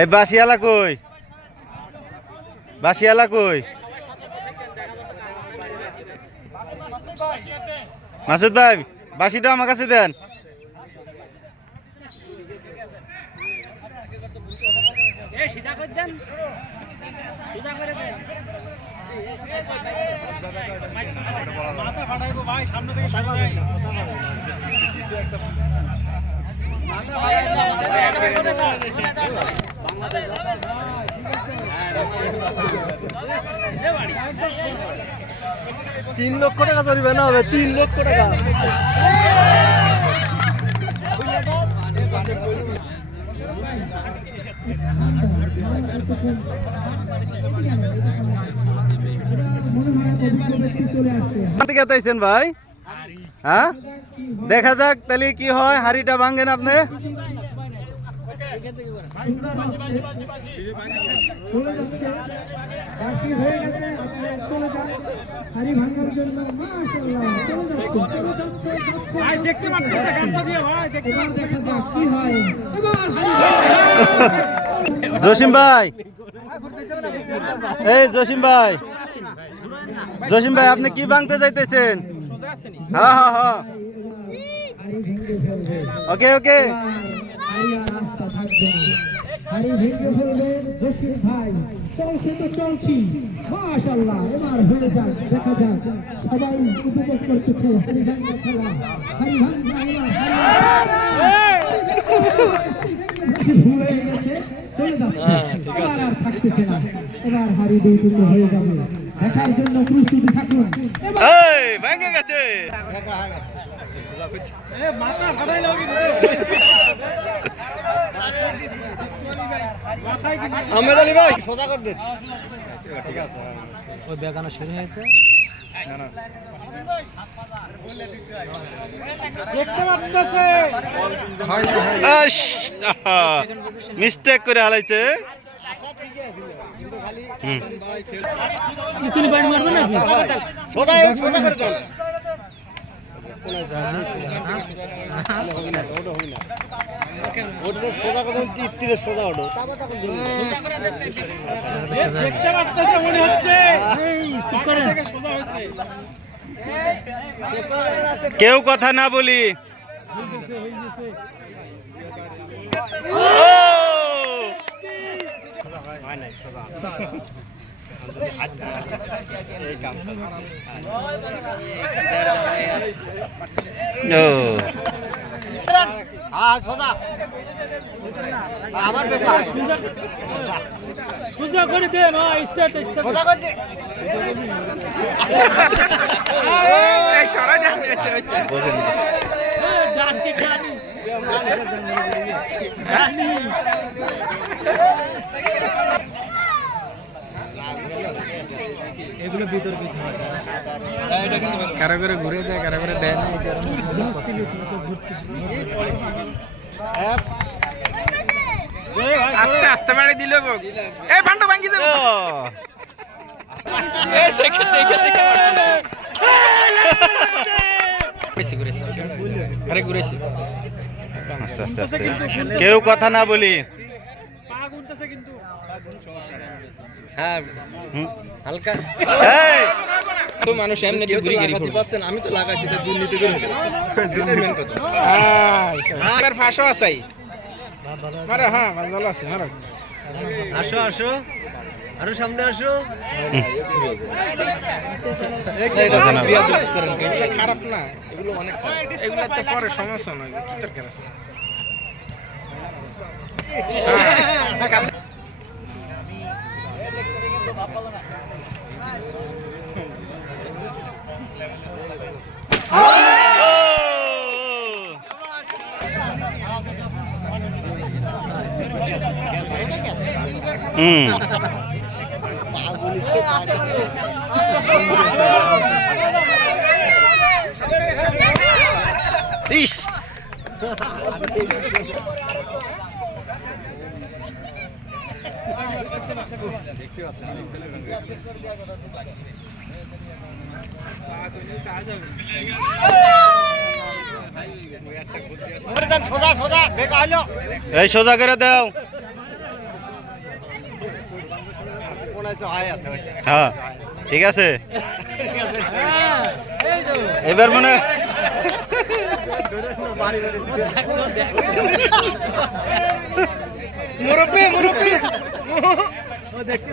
এই বাসিয়ালা কই? বাসিয়ালা কই? মাসুদ ভাই বাসিটা আমার কাছে দেন। তিন লক্ষ টাকা জরিমানা হবে, 3 লক্ষ টাকা। ভাই হ্যাঁ দেখা যাক তাহলে কি হয়। হাড়িটা ভাঙেন আপনি। জসিম ভাই, এই জসিম ভাই, জসিম ভাই আপনি কি ভাঙতে যাইতেছেন? হ্যাঁ হ্যাঁ হ্যাঁ ওকে ওকে। চলছে তো চলছি, মাশাআল্লাহ। এবার হয়ে যাক, দেখা যাক, সবাই উপভোগ করতেছে হরিভাঙ্গা খেলা। এবার হারি 2-2 হয়ে যাবে। দেখার জন্য প্রস্তুতি থাকুন। ভেঙে গেছে। আহমেদ আলী ভাই সোজা করে দেন। ঠিক আছে, ওই বেগানা শুরু হয়েছে। দেখতে পাচ্ছেন মিস্টেক করে হালাইছে। সোজা সোজা করে দেন। সোজা করে তীরে সোজা ওঠো। দেখতে পাচ্ছেন মনে হচ্ছে কেউ কথা না বলি। সোজা করে দে না, স্টার্ট স্টার্ট সোজা করে দে। এই সরা যান এসে এসে বলেন ডান কি গানি গানি এগুলো বিতর্কিত হয়। এটা কিন্তু কারো করে ঘুরে দেয়, কারো করে দেয় না। আস্তে আস্তে মারি দিল। এই ভান্ডো ভাঙি যাবে। এই সেকেন্ড দেখে দেখে বেশি ঘুরেছে। আরে ঘুরেছে আস্তে আস্তে আস্তে। কেউ কথা না বলি। পা গুনতেছে কিন্তু। হ্যাঁ হালকা। এই তো মানুষ এমনি ঘুরে ঘুরে করতেছেন। আমি তো লাগাইছি তো দুর্নীতি করে। দুর্নীতি মেন কথা। আর ফাঁসো আছাই মারা। হ্যাঁ ভালো আছে। মারা আসো আসো, আরো সামনে আসো। খারাপ না, এগুলো অনেক খারাপ। এগুলো তো পরে সমস্যা নয়। কি দরকার আছে? ইস দেখতে পাচ্ছেন এই সোজা করে দাও। হ্যাঁ ঠিক আছে এবার মনে মুরব্বি মুরব্বি দেখতে